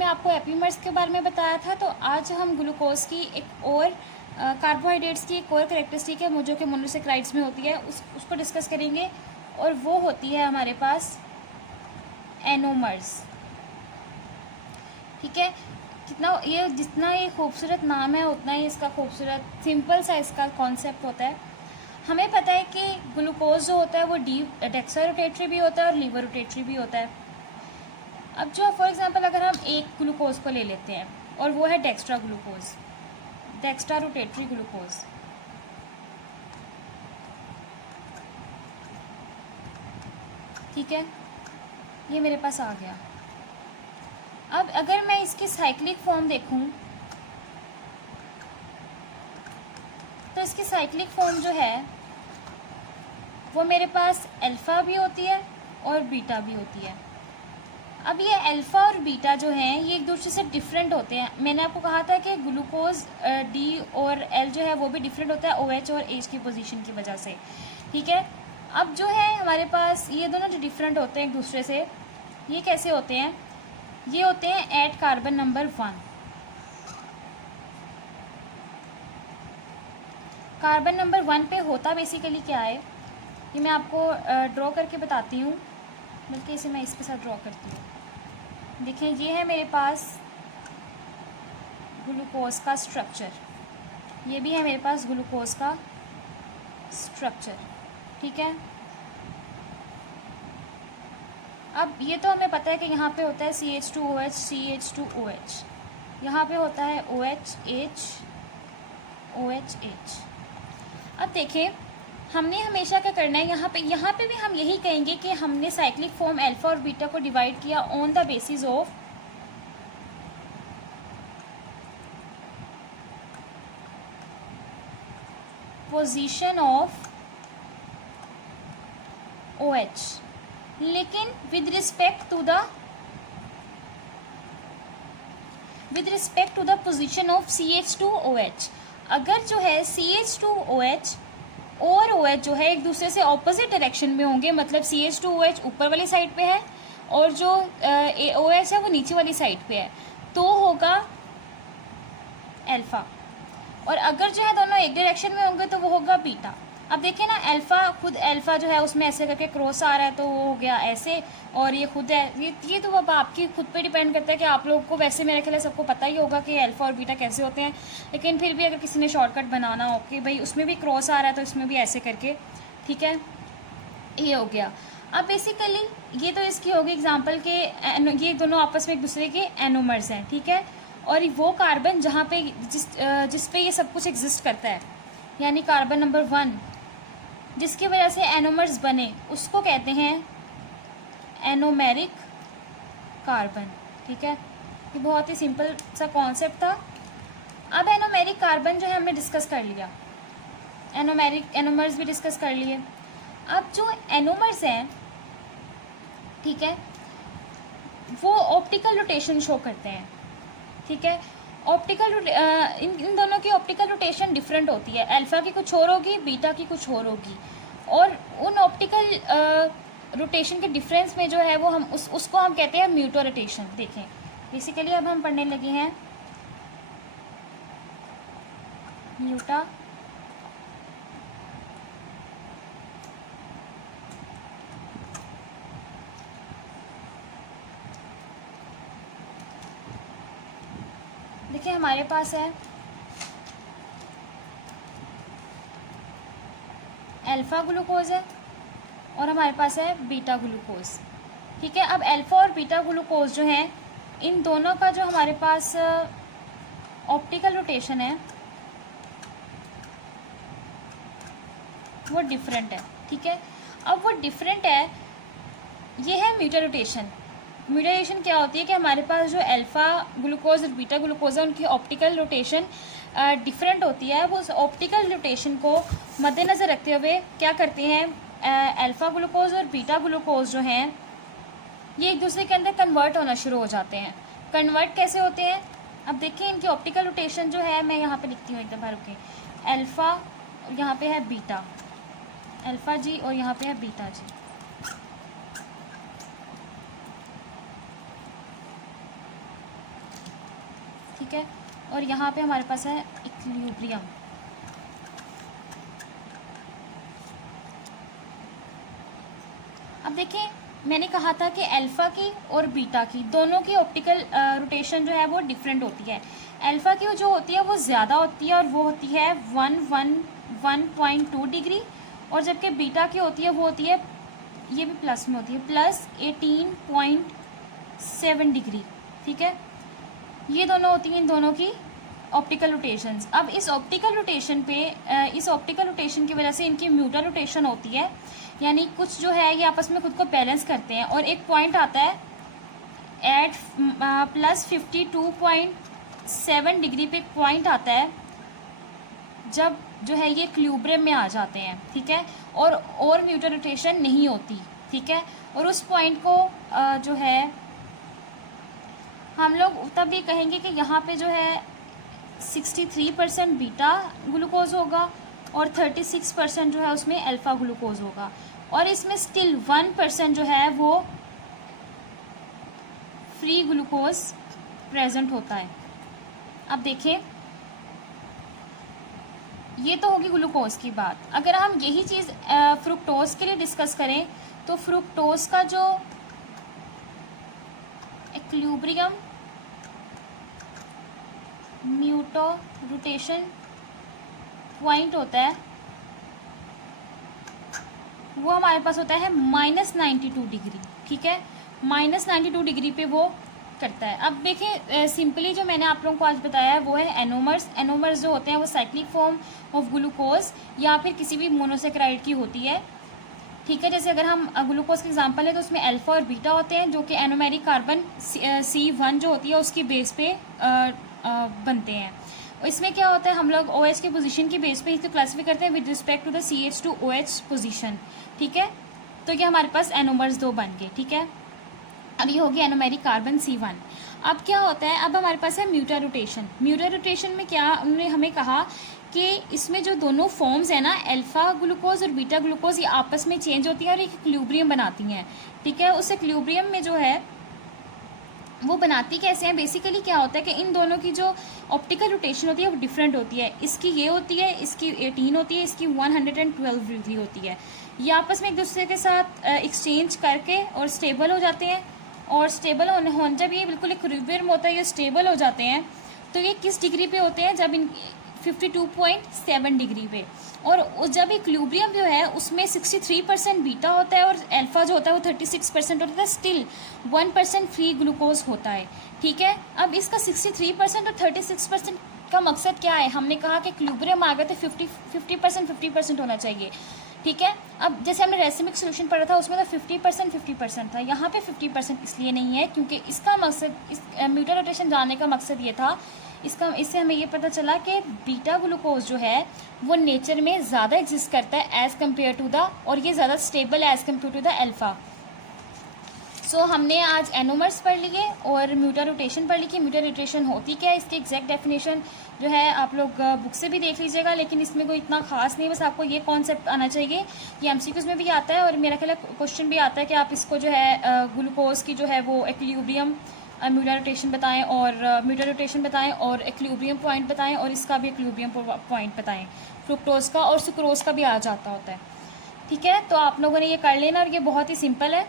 मैं आपको एपीमर्स के बारे में बताया था, तो आज हम ग्लूकोज की एक और कार्बोहाइड्रेट्स की एक और करेक्टरिस्टिक है जो कि मोनोसेक्राइड्स में होती है, उसको डिस्कस करेंगे। और वो होती है हमारे पास एनोमर्स। ठीक है, जितना ये खूबसूरत नाम है उतना ही इसका खूबसूरत सिंपल सा इसका कॉन्सेप्ट होता है। हमें पता है कि ग्लूकोज जो होता है वो डेक्सा रोटेटरी भी होता है और लीवर रोटेटरी भी होता है। अब जो फॉर एग्जांपल अगर हम एक ग्लूकोज को ले लेते हैं और वो है dextro glucose, dextrorotatory glucose. ठीक है, ये मेरे पास आ गया। अब अगर मैं इसकी साइक्लिक फॉर्म देखूं तो इसकी साइक्लिक फॉर्म जो है वो मेरे पास अल्फ़ा भी होती है और बीटा भी होती है। अब ये अल्फ़ा और बीटा जो हैं ये एक दूसरे से डिफरेंट होते हैं। मैंने आपको कहा था कि ग्लूकोज डी और एल जो है वो भी डिफरेंट होता है OH और H की पोजीशन की वजह से। ठीक है, अब जो है हमारे पास ये दोनों जो डिफरेंट होते हैं एक दूसरे से, ये कैसे होते हैं? ये होते हैं at carbon number 1। Carbon number 1 पे होता बेसिकली क्या है, ये मैं आपको ड्रॉ करके बताती हूँ, बल्कि इसे मैं इसके साथ ड्रॉ करती हूँ। देखें, ये है मेरे पास ग्लूकोज का स्ट्रक्चर, ये भी है मेरे पास ग्लूकोज का स्ट्रक्चर। ठीक है, अब ये तो हमें पता है कि यहाँ पे होता है CH2OH CH2OH, यहाँ पे होता है OH OH। अब देखें, हमने हमेशा क्या करना है, यहाँ पे भी हम यही कहेंगे कि हमने साइक्लिक फॉर्म अल्फा और बीटा को डिवाइड किया on the basis of position of OH, लेकिन with respect to the position of CH2OH। अगर जो है CH2OH और OH जो है एक दूसरे से ऑपोजिट डायरेक्शन में होंगे, मतलब CH2OH ऊपर वाली साइड पे है और जो OH है वो नीचे वाली साइड पे है, तो होगा अल्फ़ा। और अगर जो है दोनों एक डायरेक्शन में होंगे तो वो होगा बीटा। अब देखिए ना, अल्फ़ा जो है उसमें ऐसे करके क्रॉस आ रहा है तो वो हो गया ऐसे, और ये खुद है ये तो अब आपकी खुद पे डिपेंड करता है कि आप लोगों को, वैसे मेरे ख्याल सबको पता ही होगा कि अल्फ़ा और बीटा कैसे होते हैं, लेकिन फिर भी अगर किसी ने शॉर्टकट बनाना हो कि भाई उसमें भी क्रॉस आ रहा है तो इसमें भी ऐसे करके, ठीक है, ये हो गया। अब बेसिकली ये तो इसकी होगी एग्जाम्पल के, ये दोनों आपस में एक दूसरे के एनोमर्स हैं। ठीक है, और वो कार्बन जहाँ पे जिस पे ये सब कुछ एग्जिस्ट करता है, यानी कार्बन नंबर 1 जिसकी वजह से एनोमर्स बने, उसको कहते हैं एनोमेरिक कार्बन। ठीक है, ये बहुत ही सिंपल सा कॉन्सेप्ट था। अब एनोमेरिक कार्बन जो है हमने डिस्कस कर लिया, एनोमर्स भी डिस्कस कर लिए। अब जो एनोमर्स हैं, ठीक है, वो ऑप्टिकल रोटेशन शो करते हैं। ठीक है, इन दोनों की ऑप्टिकल रोटेशन डिफरेंट होती है, अल्फ़ा की कुछ और होगी, बीटा की कुछ और होगी, और उन ऑप्टिकल रोटेशन के डिफरेंस में जो है वो हम उसको हम कहते हैं म्यूटो रोटेशन। देखें, बेसिकली अब हम पढ़ने लगे हैं म्यूटा देखिए, हमारे पास है अल्फ़ा ग्लूकोज है और हमारे पास है बीटा ग्लूकोज। ठीक है, अब अल्फ़ा और बीटा ग्लूकोज जो हैं, इन दोनों का जो हमारे पास ऑप्टिकल रोटेशन है वो डिफरेंट है। ठीक है, अब वो डिफरेंट है, ये है म्यूटल रोटेशन। म्यूटेशन क्या होती है कि हमारे पास जो अल्फ़ा ग्लूकोज और बीटा ग्लूकोज है उनकी ऑप्टिकल रोटेशन डिफरेंट होती है। वो उस ऑप्टिकल रोटेशन को मद्देनज़र रखते हुए क्या करते हैं, अल्फ़ा ग्लूकोज और बीटा ग्लूकोज जो हैं ये एक दूसरे के अंदर कन्वर्ट होना शुरू हो जाते हैं। कन्वर्ट कैसे होते हैं, अब देखिए, इनकी ऑप्टिकल रोटेशन जो है, मैं यहाँ पे लिखती हूँ एकदम, रुके, अल्फ़ा, यहाँ पे है बीटा, अल्फ़ा जी, और यहाँ पे है बीटा जी। ठीक है, और यहाँ पे हमारे पास है इक्विलिब्रियम। अब देखिए मैंने कहा था कि अल्फ़ा की और बीटा की दोनों की ऑप्टिकल रोटेशन जो है वो डिफरेंट होती है। अल्फ़ा की जो होती है वो ज़्यादा होती है और वो होती है 1.2 डिग्री, और जबकि बीटा की होती है वो होती है, ये भी प्लस में होती है, प्लस 18.7 डिग्री। ठीक है, ये दोनों होती हैं इन दोनों की ऑप्टिकल रोटेशंस। अब इस ऑप्टिकल रोटेशन पे इस ऑप्टिकल रोटेशन की वजह से इनकी म्यूटल रोटेशन होती है, यानी कुछ जो है ये आपस में खुद को बैलेंस करते हैं, और एक पॉइंट आता है एट प्लस 52.7 डिग्री पे एक पॉइंट आता है जब जो है ये इक्विलिब्रियम में आ जाते हैं। ठीक है, और म्यूटल रोटेशन नहीं होती। ठीक है, और उस पॉइंट को जो है हम लोग तब भी कहेंगे कि यहाँ पे जो है 63% बीटा ग्लूकोज होगा और 36% जो है उसमें अल्फ़ा ग्लूकोज होगा, और इसमें स्टिल 1% जो है वो फ्री ग्लूकोज प्रेजेंट होता है। अब देखें, ये तो होगी ग्लूकोज की बात। अगर हम यही चीज़ फ्रुक्टोज के लिए डिस्कस करें तो फ्रुक्टोज का जो इक्विलिब्रियम म्यूटो रोटेशन पॉइंट होता है वो हमारे पास होता है -92 डिग्री। ठीक है, -92 डिग्री पे वो करता है। अब देखिए सिंपली जो मैंने आप लोगों को आज बताया है वो है एनोमर्स। एनोमर्स जो होते हैं वो साइक्लिक फॉर्म ऑफ ग्लूकोज या फिर किसी भी मोनोसेक्राइड की होती है। ठीक है, जैसे अगर हम ग्लूकोज के एग्जांपल है तो उसमें अल्फ़ा और बीटा होते हैं जो कि एनोमेरिक कार्बन C1 जो होती है उसकी बेस पे बनते हैं। इसमें क्या होता है, हम लोग OH के पोजीशन की बेस पे इसको क्लासीफाई करते हैं with respect to the CH2OH position. ठीक है, तो ये हमारे पास एनोमर्स 2 बन गए। ठीक है, अब ये होगी एनोमेरिक कार्बन C1। अब क्या होता है, अब हमारे पास है म्यूटल रोटेशन। म्यूटल रोटेशन में क्या उन्होंने हमें कहा कि इसमें जो दोनों फॉर्म्स है ना, अल्फ़ा ग्लूकोज और बीटा ग्लूकोज, ये आपस में चेंज होती हैं और एक इक्विलिब्रियम बनाती हैं। ठीक है, उस इक्विलिब्रियम में जो है वो बनाती कैसे हैं, बेसिकली क्या होता है कि इन दोनों की जो ऑप्टिकल रोटेशन होती है वो डिफरेंट होती है। इसकी ये होती है, इसकी 18 होती है, इसकी 112 डिग्री होती है। ये आपस में एक दूसरे के साथ एक्सचेंज करके और स्टेबल हो जाते हैं, और स्टेबल होने जब ये बिल्कुल इक्विलिब्रियम होता है, ये स्टेबल हो जाते हैं, तो ये किस डिग्री पे होते हैं, जब इन 52.7 डिग्री पे। और जब इक्विलिब्रियम जो है उसमें 63% बीटा होता है और अल्फ़ा जो होता है वो 36% होता है, स्टिल 1% फ्री ग्लूकोज होता है। ठीक है, अब इसका 63% और 36% का मकसद क्या है, हमने कहा कि इक्विलिब्रियम आ गए तो 50% होना चाहिए। ठीक है, अब जैसे हमने रेसिमिक सोल्यूशन पढ़ा था उसमें तो 50% था, यहाँ पे 50% इसलिए नहीं है क्योंकि इसका मकसद, इस म्यूटल रोटेशन जानने का मकसद ये था, इससे हमें ये पता चला कि बीटा ग्लूकोज जो है वो नेचर में ज़्यादा एग्जिस्ट करता है एज़ कम्पेयर टू द, और ये ज़्यादा स्टेबल है as compared to the alpha. So हमने आज एनोमर्स पढ़ लिए और म्यूटल रोटेशन पढ़ ली कि म्यूटल रोटेशन होती क्या है। इसकी एग्जैक्ट डेफिनेशन जो है आप लोग बुक से भी देख लीजिएगा, लेकिन इसमें कोई इतना खास नहीं, बस आपको ये कॉन्सेप्ट आना चाहिए। ये MCQs में भी आता है और मेरा ख्याल है क्वेश्चन भी आता है कि आप इसको जो है ग्लूकोज की जो है वो इक्विलिब्रियम म्यूटल रोटेशन बताएं और म्यूटल रोटेशन बताएं और इक्विलिब्रियम पॉइंट बताएं और इसका भी इक्विलिब्रियम पॉइंट बताएं। फ्रुक्टोज का और सुक्रोज का भी आ जाता होता है। ठीक है, तो आप लोगों ने ये कर लेना और ये बहुत ही सिंपल है।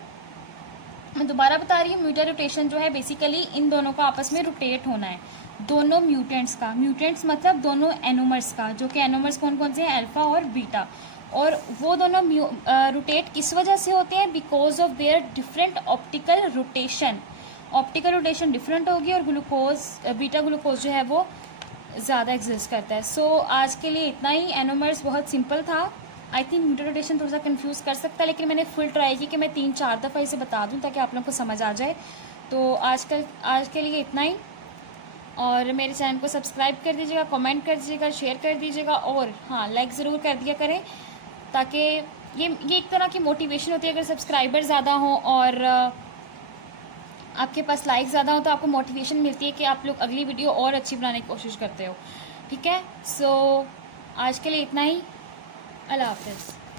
मैं दोबारा बता रही हूँ, म्यूटल रोटेशन जो है बेसिकली इन दोनों का आपस में रोटेट होना है, दोनों म्यूटेंट्स का। म्यूटेंट्स मतलब दोनों एनोमर्स का, जो कि एनोमर्स कौन कौन से हैं, अल्फ़ा और बीटा। और वो दोनों रोटेट किस वजह से होते हैं, because of their different optical rotation. Optical rotation different होगी और ग्लूकोज, बीटा ग्लूकोज जो है वो ज़्यादा एग्जिस्ट करता है। सो आज के लिए इतना ही। एनोमर्स बहुत सिंपल था। आई थिंक म्यूटल रोटेशन थोड़ा सा कंफ्यूज कर सकता है, लेकिन मैंने फुल ट्राई की कि मैं 3-4 दफ़ा इसे बता दूं ताकि आप लोगों को समझ आ जाए। तो आज के लिए इतना ही, और मेरे चैनल को सब्सक्राइब कर दीजिएगा, कमेंट कर दीजिएगा, शेयर कर दीजिएगा, और हाँ लाइक ज़रूर कर दिया करें, ताकि ये एक तरह की मोटिवेशन होती है। अगर सब्सक्राइबर ज़्यादा हों और आपके पास लाइक ज़्यादा हो तो आपको मोटिवेशन मिलती है कि आप लोग अगली वीडियो और अच्छी बनाने की कोशिश करते हो। ठीक है, सो आज के लिए इतना ही। अल्लाह हाफ़िज़।